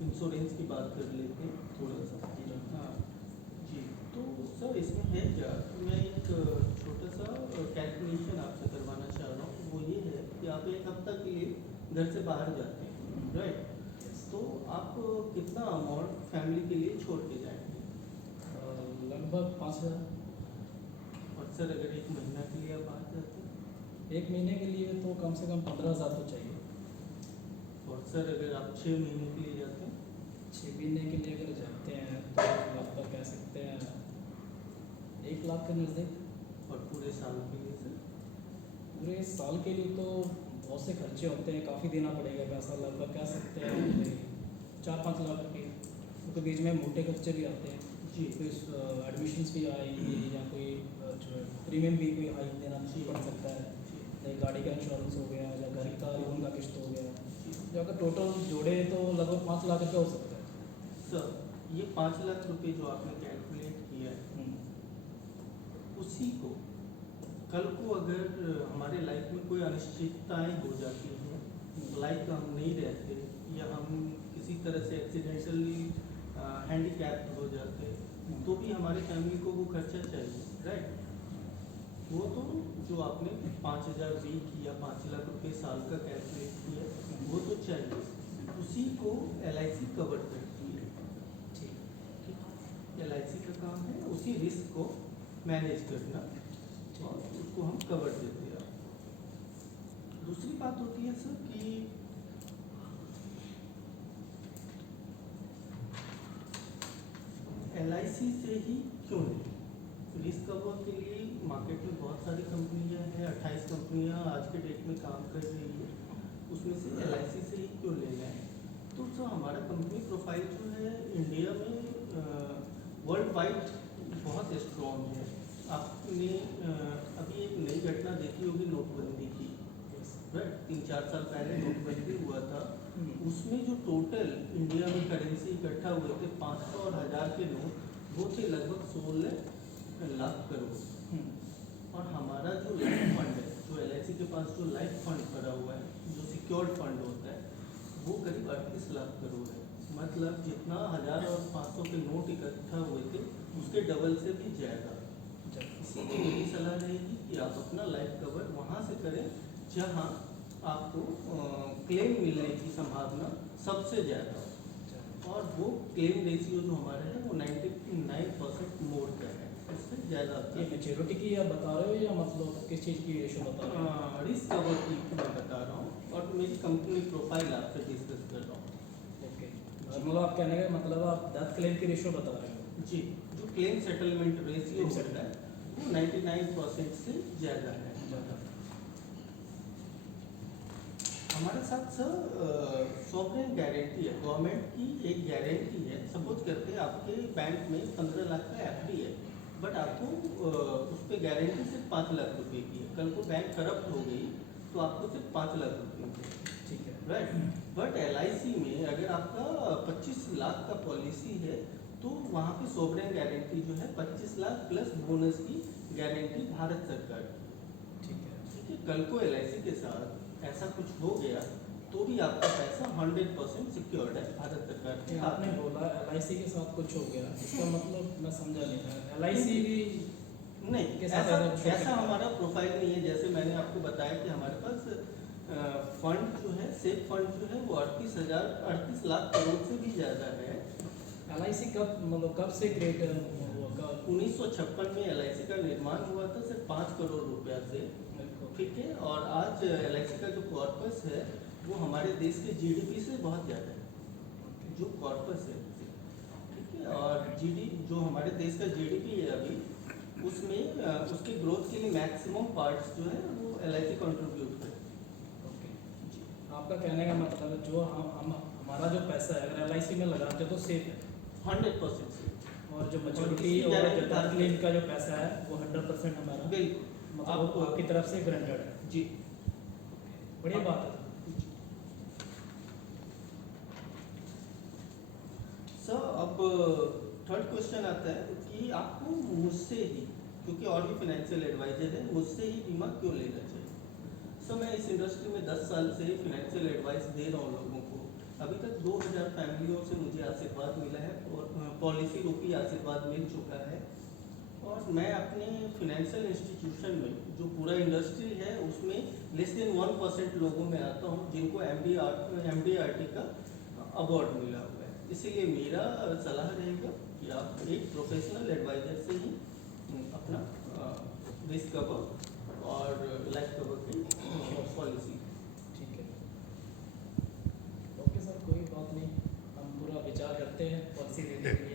Insurance की बात कर लेते हैं थोड़ा सा। हाँ जी, तो सर इसमें है क्या कि मैं एक छोटा सा कैलकुलेशन आपसे करवाना चाह रहा हूँ। वो ये है कि आप एक हफ्ता के लिए घर से बाहर जाते हैं, राइट? तो आप कितना अमाउंट फैमिली के लिए छोड़ के जाएंगे? लगभग 5,000। और सर अगर एक महीना के लिए आप बाहर जाते हैं? एक महीने के लिए तो कम से कम 15,000 तो चाहिए। और सर अगर आप 6 महीने के लिए जाते हैं? 6 महीने के लिए अगर जाते हैं तो लगभग कह सकते हैं 1 लाख के नज़दीक। और पूरे साल के लिए सर? पूरे साल के लिए तो बहुत से खर्चे होते हैं, काफ़ी देना पड़ेगा पैसा। लगभग कह सकते हैं 4-5 लाख रुपये, क्योंकि बीच में मोटे खर्चे भी आते हैं। जी कोई एडमिशन्स भी आएंगे या कोई जो है प्रीमियम भी कोई हाइक देना पड़ सकता है, या गाड़ी का इंश्योरेंस हो गया या घर का लोन का किस्त हो गया। जो अगर टोटल जोड़े तो लगभग 5 लाख रुपये हो सकता है। सर ये 5 लाख रुपए जो आपने कैलकुलेट किया है, उसी को कल को अगर हमारे लाइफ में कोई अनिश्चितताएं हो जाती हैं, लाइक हम नहीं रहते या हम किसी तरह से एक्सीडेंटली हैंडीकैप्ड हो जाते हैं, तो भी हमारे फैमिली को वो खर्चा चाहिए, राइट? वो तो जो आपने 5,000 वीक या 5 लाख रुपए साल का कैलकुलेट किया, वो तो चाहिए। उसी को LIC कवर करती है। ठीक, LIC का काम है उसी रिस्क को मैनेज करना, और उसको हम कवर देते हैं। दूसरी बात होती है सर कि LIC से ही क्यों नहीं? रिस्क कवर के लिए मार्केट में बहुत सारी कंपनियां हैं, 28 कंपनियां आज के डेट में काम कर रही है, उसमें से LIC से ही क्यों लेना है? तो सर हमारा कंपनी प्रोफाइल जो है इंडिया में वर्ल्ड वाइड बहुत स्ट्रॉन्ग है। आपने अभी एक नई घटना देखी होगी नोटबंदी की, राइट? 3-4 साल पहले नोटबंदी हुआ था। उसमें जो टोटल इंडिया में करेंसी इकट्ठा हुए थे 500 और 1000 के नोट, वो थे लगभग 16 लाख करोड़। और हमारा जो लाइफ फंड है, जो LIC के पास जो लाइफ फंड पड़ा हुआ है, जो सिक्योर्ड फंड होता है, वो करीब 38 लाख करोड़ है। मतलब जितना 1000 और 500 के नोट इकट्ठा हुए थे, उसके डबल से भी ज़्यादा। इसीलिए मेरी सलाह रहेगी कि आप अपना लाइफ कवर वहाँ से करें जहाँ आपको क्लेम मिलने की संभावना सबसे ज़्यादा हो, और वो क्लेम रेशियो जो हमारा है वो 99% मोर का है, उससे ज़्यादा। ये मेच्योरिटी की आप बता रहे हो या मतलब किस चीज़ की रेशो बता रहे हो? रिस्क कवर की मैं बता रहा हूँ, और मेरी कंपनी प्रोफाइल आपसे डिस्कस कर रहा हूँ। ओके, मतलब आप कहने का मतलब आप डेथ क्लेम की रेशो बता रहे हो? जी, जो क्लेम सेटलमेंट रेशियो होता है वो 99% से ज़्यादा है। हमारे साथ सर सॉवरेन गारंटी है, गवर्नमेंट की एक गारंटी है। सपोज करते हैं आपके बैंक में 15 लाख का FD है, बट आपको उस पर गारंटी सिर्फ 5 लाख रुपए की है। कल को बैंक करप्ट हो गई तो आपको सिर्फ 5 लाख रुपए की है, ठीक है, राइट? बट LIC में अगर आपका 25 लाख का पॉलिसी है, तो वहाँ पे सॉवरेन गारंटी जो है 25 लाख प्लस बोनस की गारंटी भारत सरकार की। ठीक है। ठीक है, कल को LIC के साथ ऐसा कुछ हो गया तो भी आपका पैसा 100% सिक्योर्ड है भारत सरकार के। आपने बोला LIC के साथ कुछ हो गया, इसका मतलब मैं समझा नहीं था। LIC भी नहीं, ऐसा हमारा प्रोफाइल नहीं है। जैसे मैंने आपको बताया कि हमारे पास फंड जो है, सेफ फंड जो है वो 38 लाख करोड़ से भी ज़्यादा है। LIC कब से क्रिएट हुआ? 1956 में LIC का निर्माण हुआ था सिर्फ 5 करोड़ रुपया से, ठीक है। और आज LIC का जो कॉर्पस है वो हमारे देश के GDP से बहुत ज़्यादा है, जो कॉर्पस है, ठीक है। और जो हमारे देश का GDP है अभी, उसमें उसके ग्रोथ के लिए मैक्सिमम पार्ट्स जो है वो LIC कंट्रीब्यूट करे। ओके जी, आपका कहने का मतलब है जो हम हमारा जो पैसा है अगर LIC में लगाते तो सेफ है 100% से। और जो मैच्योरिटी और जो डेथ क्लेम का जो पैसा है वो 100% हमारा बिल्कुल मतलब आपकी तरफ से ग्रांटेड है जी। बढ़िया बात है सर। अब थर्ड क्वेश्चन आता है कि आपको मुझसे ही, क्योंकि और भी फाइनेंशियल एडवाइजर है, मुझसे ही बीमा क्यों लेना चाहिए? सर मैं इस इंडस्ट्री में 10 साल से फाइनेंशियल एडवाइस दे रहा हूँ लोगों को अभी तक 2000 फैमिलियों से मुझे आशीर्वाद मिला है और पॉलिसी रूपी आशीर्वाद मिल चुका है। और मैं अपने फिनेंशियल इंस्टीट्यूशन में जो पूरा इंडस्ट्री है उसमें लेस देन 1% लोगों में आता हूँ जिनको MDRT का अवार्ड मिला हुआ है। इसीलिए मेरा सलाह रहेगा कि आप एक प्रोफेशनल एडवाइजर से ही अपना रिस्क कवर और लाइफ कवर की पॉलिसी। ठीक है, ओके सर, कोई बात नहीं, हम पूरा विचार करते हैं पॉलिसी लेने के